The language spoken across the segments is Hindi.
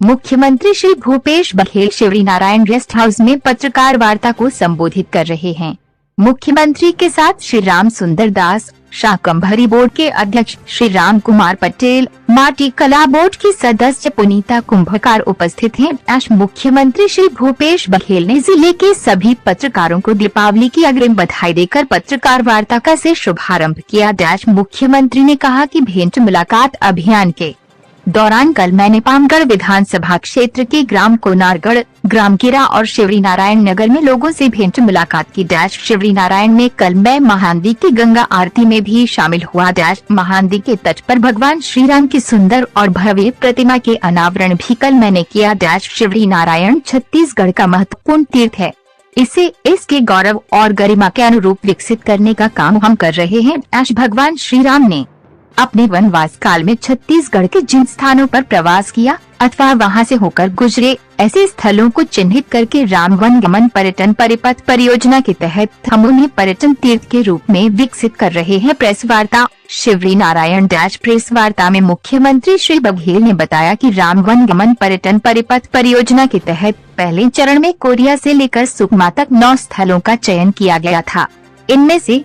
मुख्यमंत्री श्री भूपेश बघेल शिवरीनारायण गेस्ट हाउस में पत्रकार वार्ता को संबोधित कर रहे हैं। मुख्यमंत्री के साथ श्री राम सुंदर दास, शाकंभरी बोर्ड के अध्यक्ष श्री राम कुमार पटेल, माटी कला बोर्ड की सदस्य पुनीता कुंभकार उपस्थित हैं। मुख्यमंत्री श्री भूपेश बघेल ने जिले के सभी पत्रकारों को दीपावली की अग्रिम बधाई देकर पत्रकार वार्ता का से शुभारंभ किया। मुख्यमंत्री ने कहा कि भेंट मुलाकात अभियान के दौरान कल मैंने पामगढ़ विधानसभा क्षेत्र के ग्राम कोनारगढ़, ग्राम गिरा और शिवरीनारायण नगर में लोगों से भेंट मुलाकात की। शिवरीनारायण में कल मैं महानदी की गंगा आरती में भी शामिल हुआ। महानदी के तट पर भगवान श्री राम की सुंदर और भव्य प्रतिमा के अनावरण भी कल मैंने किया। शिवरीनारायण छत्तीसगढ़ का महत्वपूर्ण तीर्थ है, इसे इसके गौरव और गरिमा के अनुरूप विकसित करने का काम हम कर रहे हैं। भगवान श्री राम ने अपने वनवास काल में छत्तीसगढ़ के जिन स्थानों पर प्रवास किया अथवा वहां से होकर गुजरे, ऐसे स्थलों को चिन्हित करके राम वन गमन पर्यटन परिपथ परियोजना के तहत हम उन्हें पर्यटन तीर्थ के रूप में विकसित कर रहे हैं। प्रेस वार्ता शिवरीनारायण प्रेस वार्ता में मुख्यमंत्री श्री बघेल ने बताया कि राम वन गमन पर्यटन परिपथ परियोजना के तहत पहले चरण में कोरिया से लेकर सुकमा तक 9 स्थलों का चयन किया गया था। इनमें से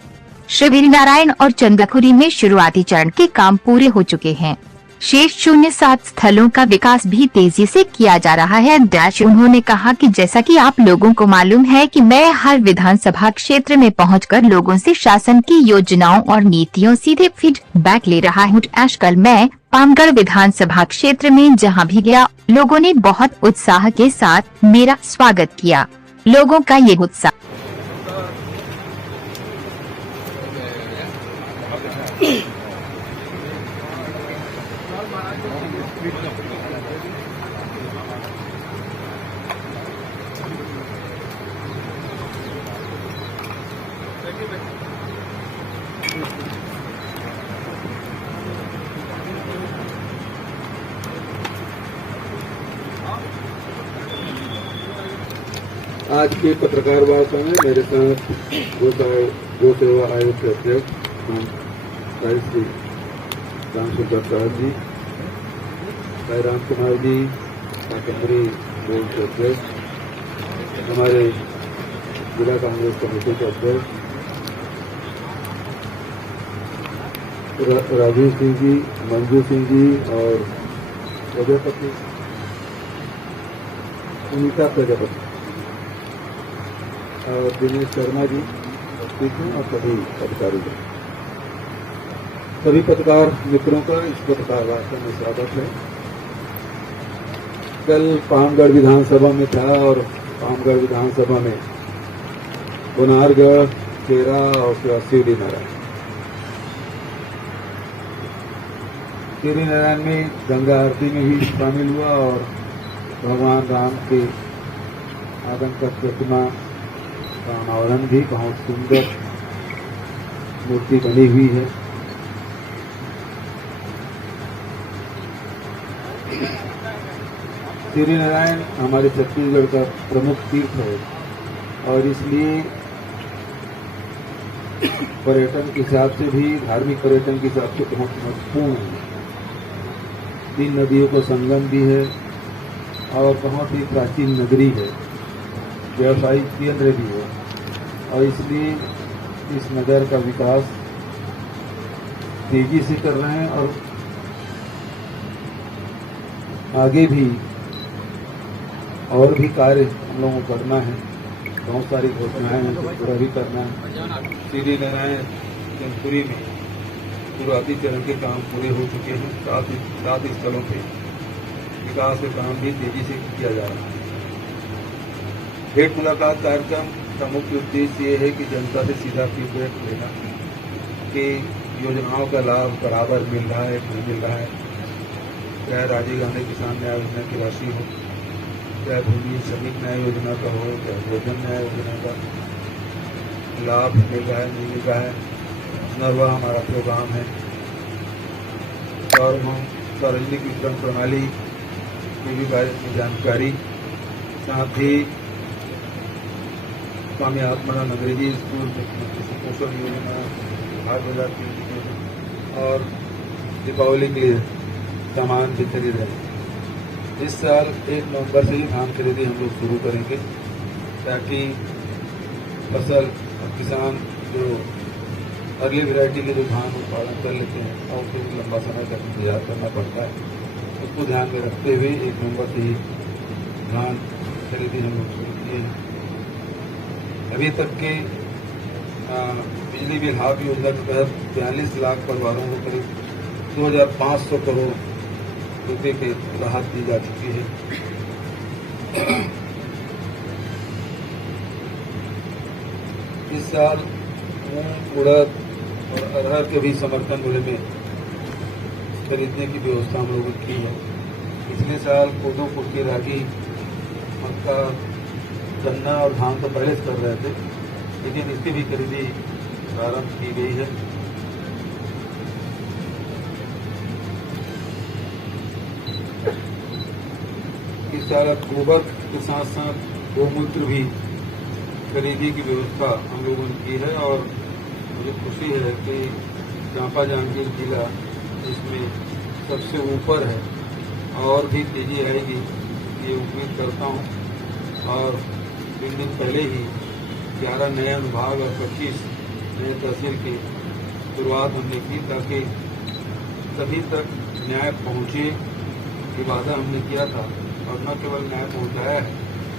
शिवरीनारायण और चंद्रखुरी में शुरुआती चरण के काम पूरे हो चुके हैं। शेष 07 स्थलों का विकास भी तेजी से किया जा रहा है। उन्होंने कहा कि जैसा कि आप लोगों को मालूम है कि मैं हर विधानसभा क्षेत्र में पहुंचकर लोगों से शासन की योजनाओं और नीतियों सीधे फीडबैक ले रहा हूँ। कल मैं पामगढ़ विधानसभा क्षेत्र में जहाँ भी गया, लोगों ने बहुत उत्साह के साथ मेरा स्वागत किया। लोगों का ये उत्साह आज के पत्रकार वार्ता में मेरे साथ गो सेवा आयोग के अध्यक्ष श्री राम सुंदर दास जी, भाई राम कुमार जी, शाकंभरी बोर्ड के अध्यक्ष, हमारे जिला कांग्रेस कमेटी के अध्यक्ष राजीव सिंह जी, मंजू सिंह जी और प्रजापति सुनीता प्रजापति और दिनेश शर्मा जी उपस्थित हैं और सभी पत्रकार मित्रों का इस पत्रकार वार्ता में स्वागत है। कल पामगढ़ विधानसभा में था और पामगढ़ विधानसभा में कोनारगढ़, केरा और शिवरीनारायण में गंगा आरती में भी शामिल हुआ और भगवान राम के आगंतुक प्रतिमा का अनावरण भी बहुत सुंदर मूर्ति बनी हुई है। शिवरीनारायण हमारे छत्तीसगढ़ का प्रमुख तीर्थ है और इसलिए पर्यटन के हिसाब से भी, धार्मिक पर्यटन के हिसाब से बहुत महत्वपूर्ण है। 3 नदियों का संगम भी है और बहुत ही प्राचीन नगरी है, व्यावसायिक केंद्र भी है और इसलिए इस नगर का विकास तेजी से कर रहे हैं और आगे भी और भी कार्य हम लोगों को करना है। बहुत सारी घोषणाएं हैं, पूरा भी करना है। शिवरीनारायण चंदपुरी में शुरुआती चरण के काम पूरे हो चुके हैं। 7 स्थलों पे विकास के काम भी तेजी से किया जा रहा है। भेंट मुलाकात कार्यक्रम का मुख्य उद्देश्य ये है कि जनता से सीधा फीडबैक लेना कि योजनाओं का लाभ बराबर मिल रहा है, नहीं मिल रहा है। चाहे राजीव गांधी किसान न्याय योजना की राशि हो, चाहे भूमि श्रमिक न्याय योजना का हो, चाहे भोजन न्याय योजना का लाभ मिल रहा है, नहीं मिल रहा है। नरवा हमारा प्रोग्राम है और हम सार्वजनिक वितरण प्रणाली के भी बारे में जानकारी, साथ ही स्वामी आत्मानंद अंग्रेजी स्कूल पोषण योजना 2003 और दीपावली के लिए सामान वितरित है। इस साल 1 नवंबर से ही धान खरीदी हम लोग शुरू करेंगे, ताकि फसल और किसान जो अर्ली वैरायटी के जो धान उत्पादन कर लेते हैं और फिर लंबा समय तक इंतजार करना पड़ता है, उसको ध्यान में रखते हुए 1 नवंबर से ही धान खरीदी हम लोग शुरू किए हैं। अभी तक के बिजली बिल हाफ योजना के तहत 42 लाख परिवारों को करीब 2500 करोड़ रुपए की राहत दी जा चुकी है। इस साल मूंग, उड़द और अरहर के भी समर्थन मूल्य में खरीदने की व्यवस्था हम लोगों ने की है। पिछले साल कोदो, कुटकी, रागी, मक्का, गन्ना और धान तो पहले से कर रहे थे, लेकिन इसकी भी खरीदी प्रारंभ की गई है। इस साल गोबर के साथ साथ गोमूत्र भी खरीदी की व्यवस्था हम लोगों ने की है और मुझे खुशी है कि चांपा जांगीर जिला इसमें सबसे ऊपर है और भी तेजी आएगी, ये उम्मीद करता हूँ। और 3 दिन पहले ही 11 नए अनुभाग और 25 नए तहसील की शुरुआत हमने की, ताकि सभी तक न्याय पहुँचे, ये वादा हमने किया था और न केवल न्याय पहुँचाया है,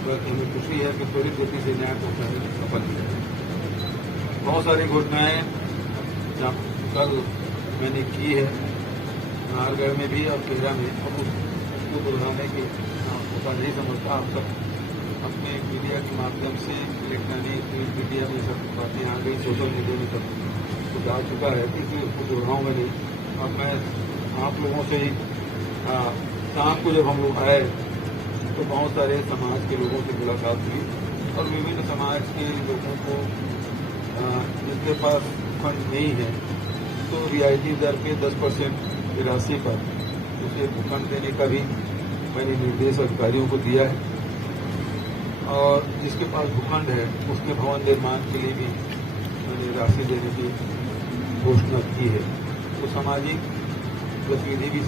बल्कि हमें खुशी है कि त्वरित गति से न्याय पहुँचाने में सफल हुए। बहुत सारी घोषणाएं कल मैंने की है, नाहरगढ़ में भी और केरा में, और उसको दोहराने की मौका नहीं समझता। आप सब अपने मीडिया के माध्यम से, इलेक्ट्रॉनिक मीडिया में सब बातें आ गई, सोशल मीडिया में सब कुछ आ चुका है, इसलिए उसको दोहराऊँ मैं नहीं। अब मैं आप लोगों से ही शाम को जब हम लोग आए तो बहुत सारे समाज के लोगों से मुलाकात हुई और विभिन्न समाज के लोगों को जिनके पास फंड नहीं है तो रियायती दर पे 10% राशि पर उसे भूखंड देने का भी मैंने निर्देश अधिकारियों को दिया है और जिसके पास भूखंड है उसके भवन निर्माण के लिए भी मैंने राशि देने की घोषणा की है। तो सामाजिक गतिविधि भी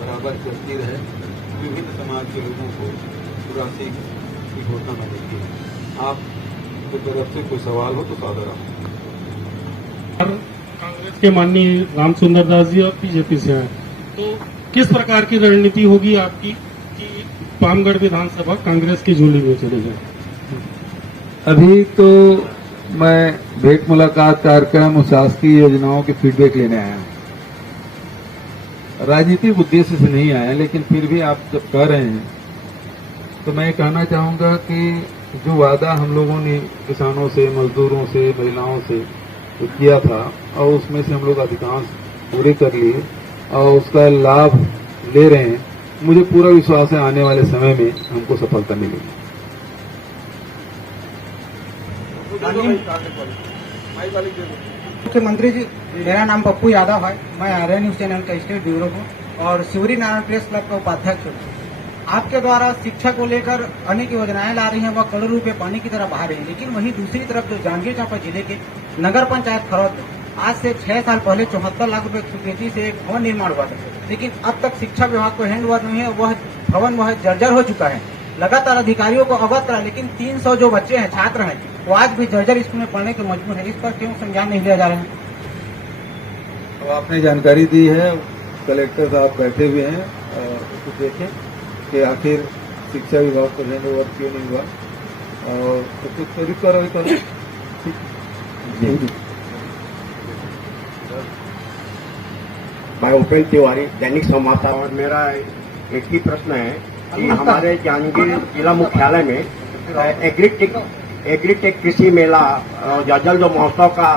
बराबर चलती रहे, विभिन्न समाज के लोगों को राशि की घोषणा मैंने की है। आपकी तरफ से कोई सवाल हो तो सादर आप। कांग्रेस के माननीय राम सुंदर दास जी और बीजेपी से हैं, तो किस प्रकार की रणनीति होगी आपकी कि पामगढ़ विधानसभा कांग्रेस की झोली में चले जाए? अभी तो मैं भेंट मुलाकात कार्यक्रम और शासकीय योजनाओं के फीडबैक लेने आया हूँ, राजनीतिक उद्देश्य से नहीं आया, लेकिन फिर भी आप जब कह रहे हैं तो मैं कहना चाहूंगा कि जो वादा हम लोगों ने किसानों से, मजदूरों से, महिलाओं से किया था और उसमें से हम लोग अधिकांश पूरे कर लिए और उसका लाभ ले रहे हैं। मुझे पूरा विश्वास है आने वाले समय में हमको सफलता मिलेगी। मुख्यमंत्री जी, मेरा नाम पप्पू यादव है, मैं आर्य न्यूज चैनल का स्टेट ब्यूरो हूँ और शिवरी नारायण प्रेस क्लब का उपाध्यक्ष हूँ। आपके द्वारा शिक्षा को लेकर अनेक योजनाएं ला रही हैं, वह करोड़ों रुपए पानी की तरह बहा रही है, लेकिन वहीं दूसरी तरफ जो जांजगीर चांपा जिले के नगर पंचायत खरौद आज से 6 साल पहले 74 लाख रुपए की स्वीकृति से एक भवन निर्माण हुआ था, लेकिन अब तक शिक्षा विभाग को हैंड ओवर नहीं है, वह भवन वह जर्जर हो चुका है। लगातार अधिकारियों को अवगत करा, लेकिन 300 जो बच्चे हैं, छात्र हैं, वो आज भी जर्जर स्कूल में पढ़ने के मजबूर है। इस पर क्यों संज्ञान नहीं लिया जा रहा है? तो आपने जानकारी दी है, कलेक्टर साहब बैठे हुए हैं, उसको देखें कि आखिर शिक्षा विभाग को हैंड ओवर क्यों नहीं हुआ और कुछ त्वरित कार्रवाई करो। मैं उपेंद्र तिवारी, दैनिक समाचार। और मेरा एक ही प्रश्न है कि हमारे जांजगीर जिला मुख्यालय में एग्रीटेक कृषि मेला जल जो महोत्सव का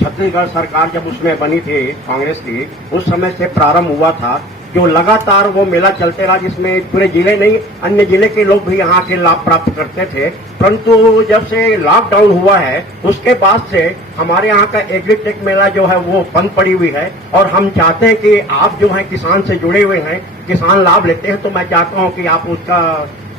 छत्तीसगढ़ सरकार जब उसमें बनी थी कांग्रेस की, उस समय से प्रारंभ हुआ था, जो लगातार वो मेला चलते रहा, जिसमें पूरे जिले नहीं अन्य जिले के लोग भी यहाँ के लाभ प्राप्त करते थे। परंतु जब से लॉकडाउन हुआ है उसके बाद से हमारे यहाँ का एग्रीटेक मेला जो है वो बंद पड़ी हुई है और हम चाहते हैं कि आप जो है किसान से जुड़े हुए हैं, किसान लाभ लेते हैं, तो मैं चाहता हूँ कि आप उसका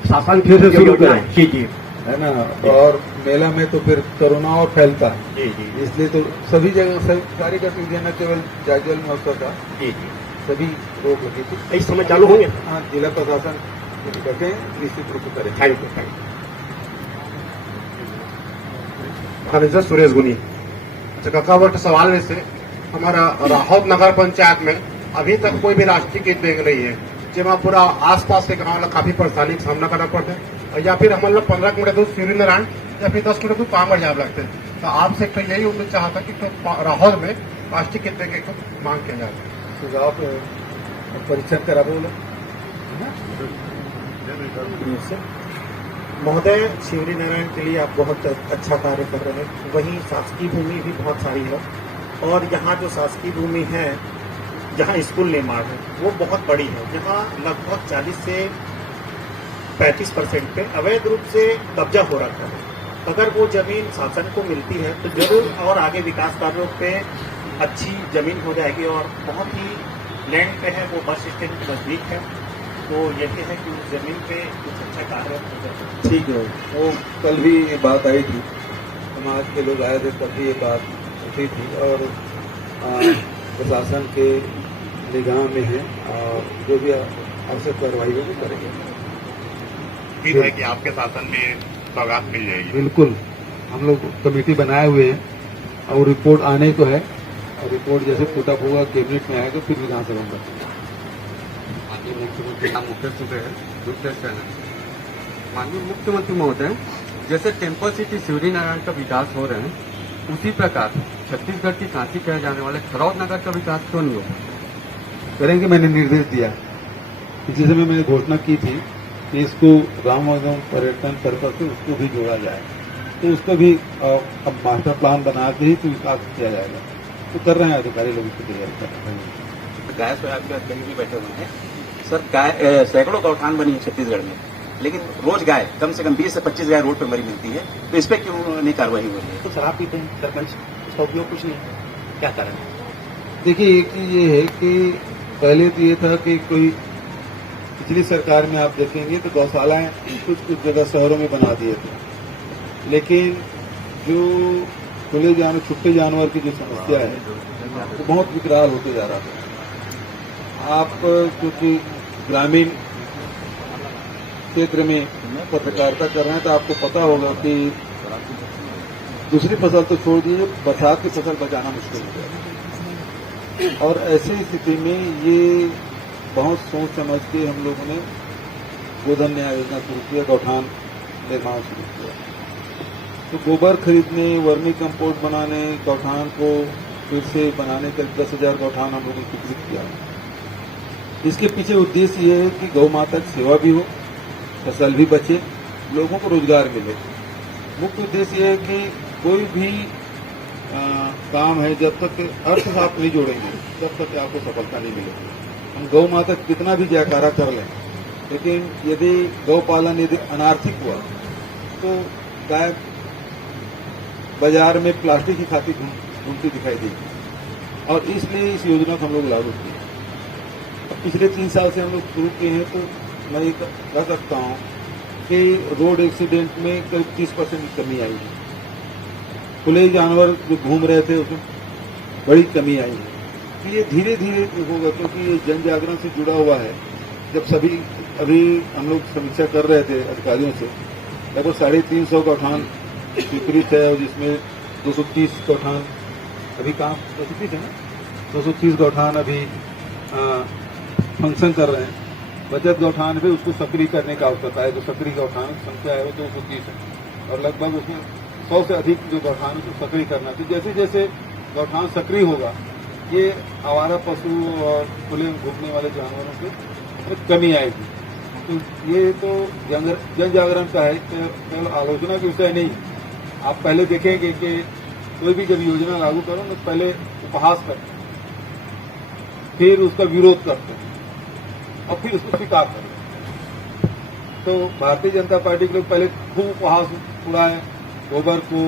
शासन फिर से शुरू करें। कीजिए, है ना। और मेला में तो फिर कोरोना और फैलता है, जी जी, इसलिए तो सभी जगह सारी गतिविधियां, न केवल जायजल महोत्सव का, जी जी, सभी रोक लगी थी। इस समय चालू होंगे। हाँ, जिला प्रशासन बैठे निश्चित रूप से करें। Thank you. मैनेजर सुरेश गुनी। अच्छा काका, बट सवाल में से हमारा राहौत नगर पंचायत में अभी तक कोई भी राष्ट्रीय गीत बैंक नहीं है, जिसमें पूरा आसपास के गाँव में काफी परेशानी का सामना करना पड़ता है, या फिर हम लोग 15 किलोमीटर दूर सिवरी नारायण या फिर 10 किलोमीटर दूर पामगढ़ जाने लगते हैं। तो आपसे तो यही उम्मीद चाहता कि तो राहौत में राष्ट्रीय गीत बैंक को मांग किया जाए। सुझाव परीक्षण करा बोलो। महोदय, शिवरी नारायण के लिए आप बहुत अच्छा कार्य कर रहे हैं। वहीं शासकीय भूमि भी बहुत सारी है, और यहाँ जो शासकीय भूमि है जहाँ स्कूल निर्माण है वो बहुत बड़ी है, जहाँ लगभग 40 से 35% पे अवैध रूप से कब्जा हो रखा है। अगर वो जमीन शासन को मिलती है तो जरूर और आगे विकास कार्यों पे अच्छी जमीन हो जाएगी, और बहुत ही लैंड पे है, वो बस स्टैंड के नजदीक है। तो यही है कि उस जमीन पे कुछ अच्छा कार्य हो जाए। ठीक है, वो कल भी ये बात आई थी, समाज के लोग आए थे, तब भी ये बात उठी थी, और प्रशासन के निगाह में है, और जो भी आवश्यक कार्रवाई होगी करेंगे। उम्मीद है कि आपके शासन में सौगात मिल जाएगी। बिल्कुल, हम लोग कमेटी बनाए हुए हैं, और रिपोर्ट आने को है, और रिपोर्ट जैसे पुटअप होगा कैबिनेट में आएगा फिर विधानसभा में बताएंगे। माननीय मुख्यमंत्री का मुख्य सूबे है दूसरे चैनल। माननीय मुख्यमंत्री महोदय, जैसे टेम्पल सिटी शिवरी नारायण का विकास हो रहे हैं, उसी प्रकार छत्तीसगढ़ की कांची कहे जाने वाले खरौद नगर का विकास क्यों नहीं होगा? करेंगे। मैंने निर्देश दिया, इसी समय मैंने घोषणा की थी कि इसको राम वनगम पर्यटन पर्पज से उसको भी जोड़ा जाए, तो उसको भी अब मास्टर प्लान बना के ही तो विकास किया जाएगा। तो कर रहे हैं अधिकारी लोग इसकी तैयारी कर रहे हैं। गाय सोयाबीन अध्यक्ष भी बैठे हुए हैं सर। गाय सैकड़ों गौठान बनी है छत्तीसगढ़ में, लेकिन रोज गाय कम से कम 20 से 25 गाय रोड पर मरी मिलती है, तो इस पर क्यों नहीं कार्रवाई हो रही है? तो शराब पीते हैं सरपंच, उसका उपयोग कुछ नहीं, क्या कारण है? देखिए, एक चीज ये है कि पहले तो ये था कि कोई पिछली सरकार में आप देखेंगे तो गौशालाएं कुछ कुछ जगह शहरों में बना दिए थे, लेकिन जो खुले जानवर छुट्टे जानवर की जो समस्या है वो बहुत विकराल होते जा रहा था। आप क्योंकि ग्रामीण क्षेत्र में पत्रकारिता कर रहे हैं तो आपको पता होगा कि दूसरी फसल तो छोड़ दीजिए, बरसात की फसल बचाना मुश्किल हो गया, और ऐसी स्थिति में ये बहुत सोच समझ के हम लोगों ने गोधन न्याय योजना शुरू किया, गौठान निर्माण शुरू किया। तो गोबर खरीदने, वर्मी कंपोस्ट बनाने, गौठान को फिर से बनाने के 10,000 गौठान हम लोगों ने स्वीकृत किया। इसके पीछे उद्देश्य ये है कि गौ माता की सेवा भी हो, फसल भी बचे, लोगों को रोजगार मिले। मुख्य उद्देश्य ये है कि कोई भी काम है, जब तक अर्थ से आप नहीं जोड़ेंगे तब तक आपको सफलता नहीं मिलेगी। हम गौ माता कितना भी जयकारा कर लें, लेकिन यदि गौ पालन यदि अनार्थिक हुआ तो गाय बाजार में प्लास्टिक की खाती घूमती दिखाई देगी, और इसलिए इस योजना को हम लोग लागू किए। अब पिछले 3 साल से हम लोग शुरू किए हैं, तो मैं ये कह सकता हूँ कि रोड एक्सीडेंट में करीब 30% की कमी आई है। खुले जानवर जो घूम रहे थे उसमें बड़ी कमी आई है। तो ये धीरे धीरे होगा, क्योंकि ये जन जागरण से जुड़ा हुआ है। जब सभी अभी हम लोग समीक्षा कर रहे थे अधिकारियों से, लगभग 350 गौठान स्वीकृत है, और जिसमें 230 गौठान अभी काम 230 है ना, 230 गौठान अभी फंक्शन कर रहे हैं। बचत गौठान भी उसको सक्रिय करने का आवश्यकता है, जो सक्रिय गौठान की संख्या है वो 230 है, और लगभग उसमें 100 से अधिक जो गौठान उसको सक्रिय करना चाहिए। जैसे जैसे गौठान सक्रिय होगा, ये आवारा पशु और खुले में घूमने वाले जानवरों की कमी आएगी। तो ये तो जन जागरण का है, केवल आलोचना का विषय नहीं। आप पहले देखेंगे कि कोई भी जब योजना लागू करो तो पहले उपहास करते हैं, फिर उसका विरोध करते हैं, और फिर उसको स्वीकार करते हैं। तो भारतीय जनता पार्टी के लोग पहले खूब उपहास उड़ाए, गोबर को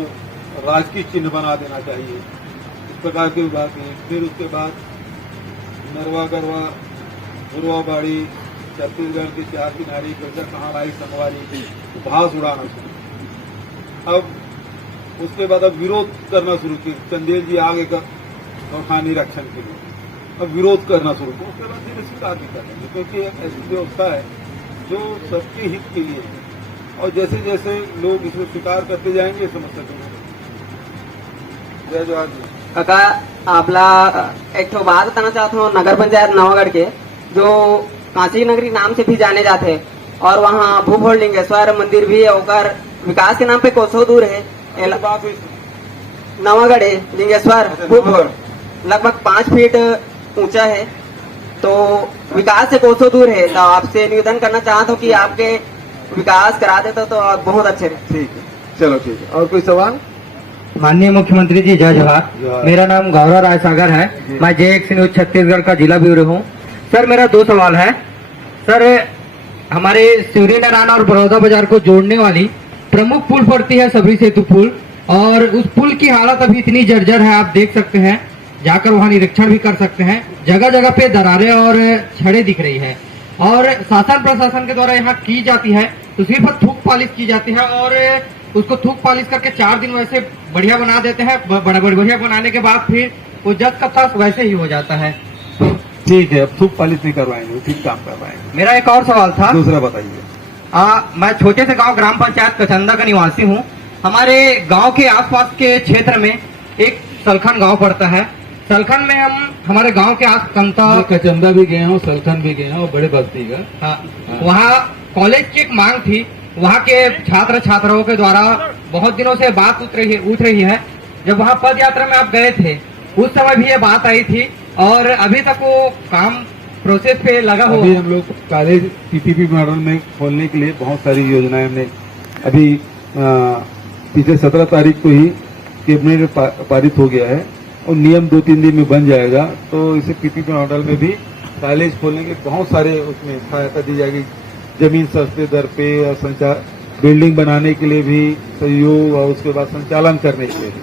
राजकीय चिन्ह बना देना चाहिए, इस प्रकार की बात है। फिर उसके बाद नरवा गरवा गुरवा बाड़ी छत्तीसगढ़ की 4 किनारी गजा कहाँ लाई संगवारी, उपहास उड़ाना शुरू। अब उसके बाद अब विरोध करना शुरू किया। चंदेल जी आगे का गौठान निरीक्षण के लिए अब विरोध करना शुरू किया। उसके बाद फिर स्वीकार भी कर लेंगे, क्योंकि ऐसी व्यवस्था है जो सबके हित के लिए है। और जैसे जैसे लोग इसमें स्वीकार करते जाएंगे समस्या कम होगी। जय जवाहर जी। काका आपला एक ठो बात बताना चाहता हूँ, नगर पंचायत नवागढ़ के जो कांची नगरी नाम से भी जाने जाते हैं और वहाँ भूभोल लिंगेश्वर मंदिर भी है, ओकर विकास के नाम पे कोसों दूर है। नवागढ़ है लिंगेश्वर भूभोल लगभग 5 फीट ऊंचा है, तो विकास से कोसों दूर है। तो आपसे निवेदन करना चाहता हूँ कि आपके विकास करा देते तो आप बहुत अच्छे रहे। ठीक है, चलो ठीक है। और कोई सवाल? माननीय मुख्यमंत्री जी जय जवाहर। जवाहर। मेरा नाम गौरव राय सागर है, मैं JX न्यूज छत्तीसगढ़ का जिला ब्यूरो हूँ। सर मेरा 2 सवाल है। सर हमारे सिवरी नारायण और बड़ौदा बाजार को जोड़ने वाली प्रमुख पुल पड़ती है सबरी सेतु पुल, और उस पुल की हालत अभी इतनी जर्जर है, आप देख सकते हैं, जाकर वहाँ निरीक्षण भी कर सकते हैं। जगह जगह पे दरारें और छड़ें दिख रही है और शासन प्रशासन के द्वारा यहाँ की जाती है तो सिर्फ थूक पॉलिश की जाती है और उसको थूक पॉलिश करके 4 दिन वैसे बढ़िया बना देते हैं। बढ़िया बनाने के बाद फिर वो जस का तस वैसे ही हो जाता है। ठीक है, अब थूक पॉलिश नहीं करवाएंगे, ठीक काम करवाएंगे। मेरा एक और सवाल था। दूसरा बताइए। मैं छोटे से गांव ग्राम पंचायत कचंदा का निवासी हूं। हमारे गांव के आसपास के क्षेत्र में एक सलखन गांव पड़ता है। सलखन में हमारे गांव के आस कचंदा भी गए हूँ, सलखन भी गए हूँ, बड़े बस्ती का। वहाँ कॉलेज की एक मांग थी, वहाँ के छात्र छात्राओं के द्वारा बहुत दिनों से बात उठ रही है। जब वहाँ पद यात्रा में आप गए थे उस समय भी ये बात आई थी और अभी तक वो काम प्रोसेस पे लगा हुआ। अभी हम लोग कॉलेज PPP मॉडल में खोलने के लिए बहुत सारी योजनाएं हमने अभी पिछले 17 तारीख को ही कैबिनेट में पारित हो गया है और नियम 2-3 दिन में बन जाएगा। तो इसे PPP मॉडल में भी कॉलेज खोलने के बहुत सारे उसमें सहायता दी जाएगी, जमीन सस्ते दर पे और बिल्डिंग बनाने के लिए भी सहयोग और उसके बाद संचालन करने के लिए भी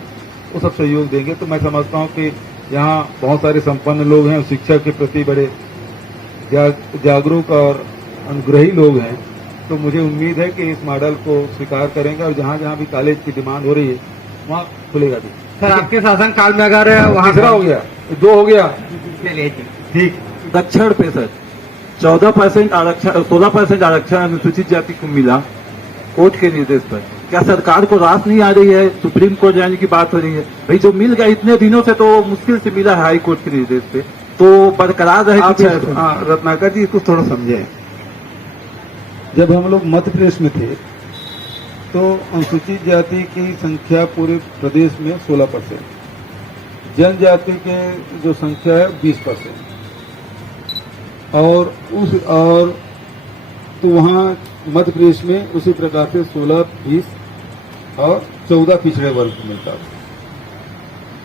वो सब सहयोग देंगे। तो मैं समझता हूँ कि यहाँ बहुत सारे संपन्न लोग हैं और शिक्षा के प्रति बड़े जागरूक और अनुग्रही लोग हैं। तो मुझे उम्मीद है कि इस मॉडल को स्वीकार करेंगे और जहाँ जहाँ भी कॉलेज की डिमांड हो रही है वहाँ खुलेगा भी। सर आपके शासन काल में अगर वहाँ तीसरा हो गया, 2 हो गया, ठीक। दक्षिण पे सर 14% आरक्षण 16% आरक्षण अनुसूचित जाति को मिला कोर्ट के निर्देश पर। क्या सरकार को रास नहीं आ रही है? सुप्रीम कोर्ट जाने की बात हो रही है, भाई जो मिल गया इतने दिनों से तो मुश्किल से मिला है हाई कोर्ट के निर्देश पे, तो बरकरार रहे। रत्नाकर जी इसको थोड़ा समझे। जब हम लोग मध्य प्रदेश में थे तो अनुसूचित जाति की संख्या पूरे प्रदेश में 16%, जनजाति के जो संख्या है 20%, और तो वहाँ मध्य प्रदेश में उसी प्रकार से 16, 20 और 14 पिछड़े वर्ग को मिलता था।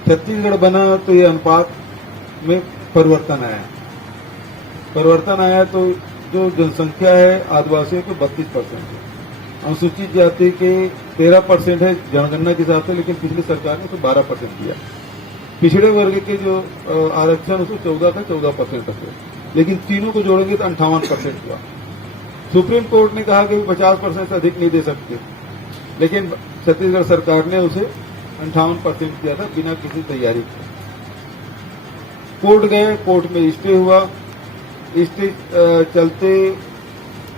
छत्तीसगढ़ बना तो ये अनुपात में परिवर्तन आया तो जो जनसंख्या है आदिवासियों की 32% है, अनुसूचित जाति के 13% है जनगणना के हिसाब से, लेकिन पिछली सरकार ने उसको 12% दिया। पिछड़े वर्ग के जो आरक्षण उसको 14 था, 14% तक है, लेकिन तीनों को जोड़ेंगे तो 58% हुआ। सुप्रीम कोर्ट ने कहा कि 50% से अधिक नहीं दे सकते, लेकिन छत्तीसगढ़ सरकार ने उसे 58% दिया था बिना किसी तैयारी के। कोर्ट गए, कोर्ट में स्टे हुआ, स्टे चलते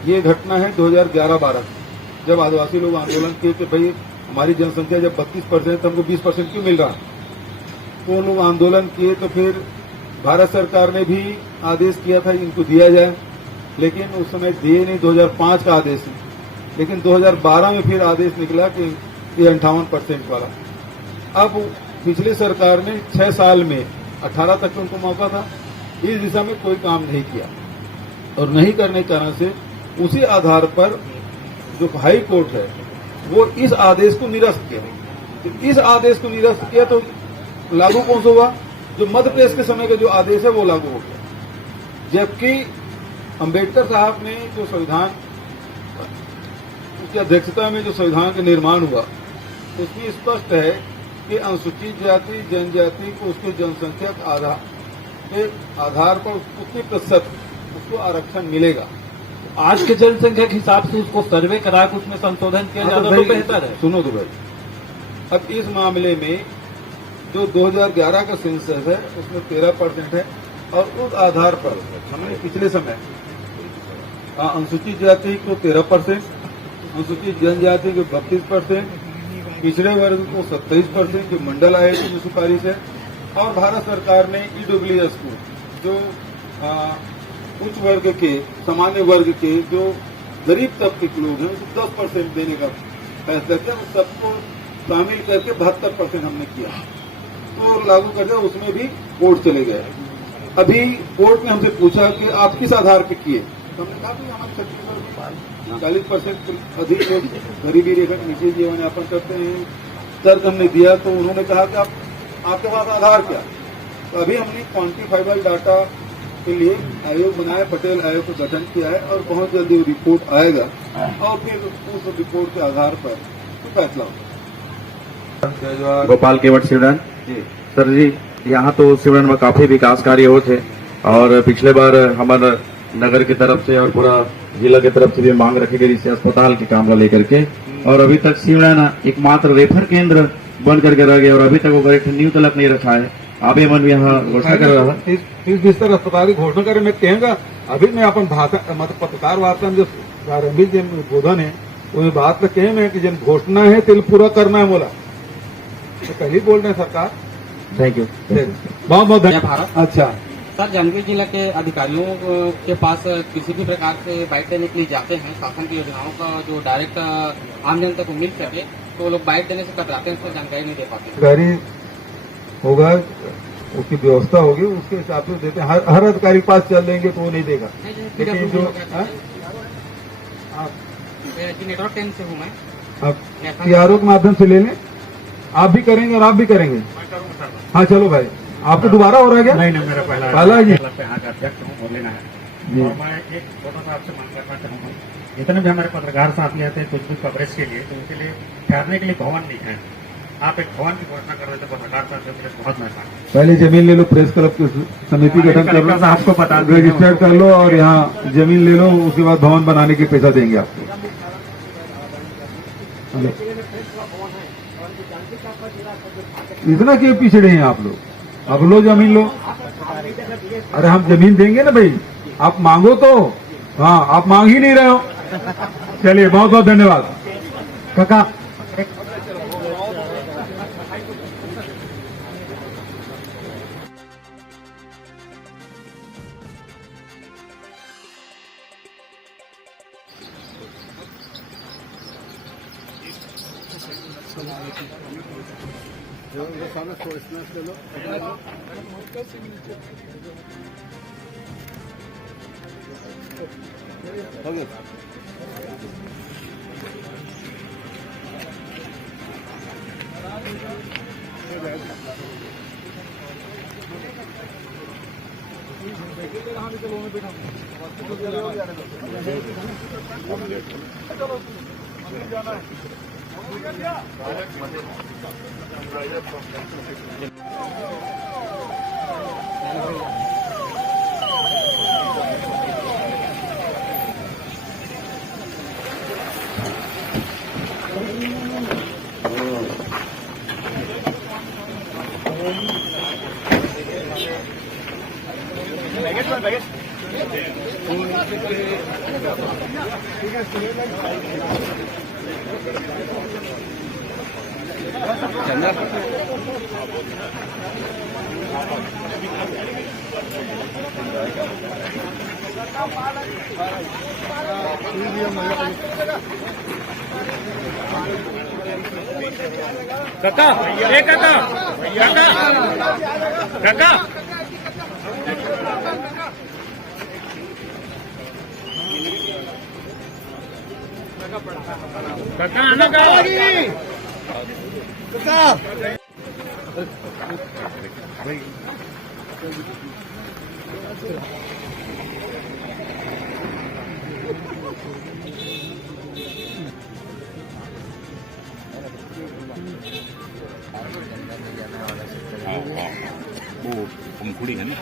ये घटना है 2011-12 जब आदिवासी लोग आंदोलन किए कि भाई हमारी जनसंख्या जब 32% तो हमको 20% क्यों मिल रहा। तो लोग आंदोलन किए तो फिर भारत सरकार ने भी आदेश किया था इनको दिया जाए, लेकिन उस समय दिए नहीं। 2005 का आदेश है, लेकिन 2012 में फिर आदेश निकला कि ये 58% वाला। अब पिछली सरकार ने 6 साल में 18 तक उनको मौका था, इस दिशा में कोई काम नहीं किया और नहीं करने के कारण से उसी आधार पर जो हाई कोर्ट है वो इस आदेश को निरस्त किया। तो इस आदेश को निरस्त किया तो लागू कौन सा हुआ? जो मध्य प्रदेश के समय का जो आदेश है वो लागू हो गया। जबकि अंबेडकर साहब ने जो संविधान उसकी अध्यक्षता में जो संविधान का निर्माण हुआ उसमें स्पष्ट है कि अनुसूचित जाति जनजाति को उसके जनसंख्या के आधार पर उतने प्रतिशत उसको आरक्षण मिलेगा। आज के जनसंख्या के हिसाब से उसको सर्वे करा के उसमें संशोधन किया जाए तो बेहतर है। सुनो तो भाई, अब इस मामले में जो 2011 का सेंसस है उसमें 13% है और उस आधार पर हमने पिछले समय अनुसूचित जाति को 13%, अनुसूचित जनजाति को 32%, पिछड़े वर्ग को 27% जो मंडल IIT की सिफारिश है, और भारत सरकार ने EWS को जो उच्च वर्ग के, सामान्य वर्ग के जो गरीब तबके के लोग हैं उसको 10% देने का फैसला किया। उस सबको शामिल करके 72% हमने किया तो लागू करके उसमें भी कोर्ट चले गए। अभी कोर्ट ने हमसे पूछा कि आप किस आधार पे किए, तो हमने कहा कि हमारे छत्तीसगढ़ में 40% अधिक लोग गरीबी रेखा के नीचे जीवन यापन करते हैं। तर्क हमने दिया तो उन्होंने कहा कि आपके पास आधार क्या। तो अभी हमने क्वान्टिफाइबल डाटा के लिए आयोग बनाया, पटेल आयोग का गठन किया है और बहुत जल्दी वो रिपोर्ट आएगा और फिर उस रिपोर्ट के आधार पर फैसला होगा। गोपाल केवट सिवड़न सर जी, यहाँ तो सिवड़न में काफी विकास कार्य हो थे और पिछले बार हमारे नगर की तरफ से और पूरा जिला की तरफ से भी मांग रखी गई इस अस्पताल के काम को लेकर के, और अभी तक सिवड़न एकमात्र रेफर केंद्र बन करके रह गया और अभी तक वो करेक्ट न्यू तलक नहीं रखा है। आप ये मन यहाँ घोषणा कर रहा था 30 बिस्तर अस्पताल की घोषणा करें। मैं कहेंगा अभी मैं अपन भाषा मतलब पत्रकार वार्ता में जो प्रारंभिक जो बोधन है वो बात तो कहे मैं कि जन घोषणा है तिल पूरा करना है बोला तो कल ही बोल रहे हैं सरकार। थैंक यू बहुत बहुत धन्यवाद। अच्छा सर, जांजगीर जिला के अधिकारियों के पास किसी भी प्रकार से बाइट देने के लिए जाते हैं, शासन की योजनाओं का जो डायरेक्ट आम जनता को मिल सके तो लोग बाइट देने से कतराते हैं, उसको जानकारी नहीं दे पाते। गाड़ी होगा उसकी व्यवस्था होगी उसके हिसाब से देते हैं। हर अधिकारी के पास चल देंगे तो वो नहीं देगा। लेकिन जो नेटवर्क टाइम से हूँ मैं, आप PRO के माध्यम से ले लें। आप भी करेंगे और आप भी करेंगे। हाँ चलो भाई, आपको दोबारा हो रहा है क्या? नहीं, मेरा पहला जी अध्यक्ष हूँ, बोल लेना है। और मैं एक छोटा सा आपसे मांग करना चाहूँगा, जितने भी हमारे पत्रकार साथी आते हैं कुछ भी कवरेज के लिए, तो उनके लिए ठहरने के लिए भवन नहीं है। आप एक भवन की घोषणा कर रहे थे पत्रकार साथ, बहुत मेहरबानी। पहले जमीन ले लो, प्रेस क्लब की समिति गठन कर लो, आपको पता रजिस्टर्ड कर लो और यहाँ जमीन ले लो, उसके बाद भवन बनाने के पैसा देंगे आपको। इतना क्यों पिछड़े हैं आप लोग? अब लो जमीन लो। अरे हम जमीन देंगे ना भाई, आप मांगो तो। हाँ, आप मांग ही नहीं रहे हो। चलिए बहुत बहुत धन्यवाद काका। काका, ए काका, काका, काका, काका आना वो पंखुड़ी है ना।